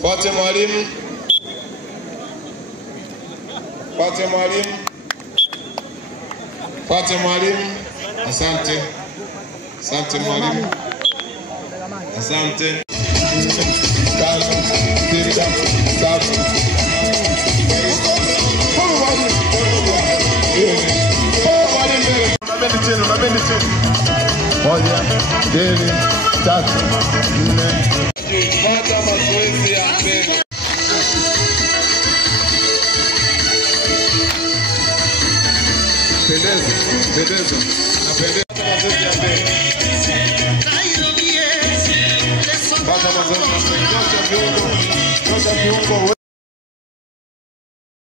Fuate mwalimu. Fuate mwalimu. Fuate mwalimu. Asante. Asante mwalimu. Asante. Moja, mbili, tatu, nne. Pata mazoezi ya mbele. Pendeza, pendeza. Napendeza mazoezi ya mbele. Pata mazoezi ya mbele. Nyosha viungo.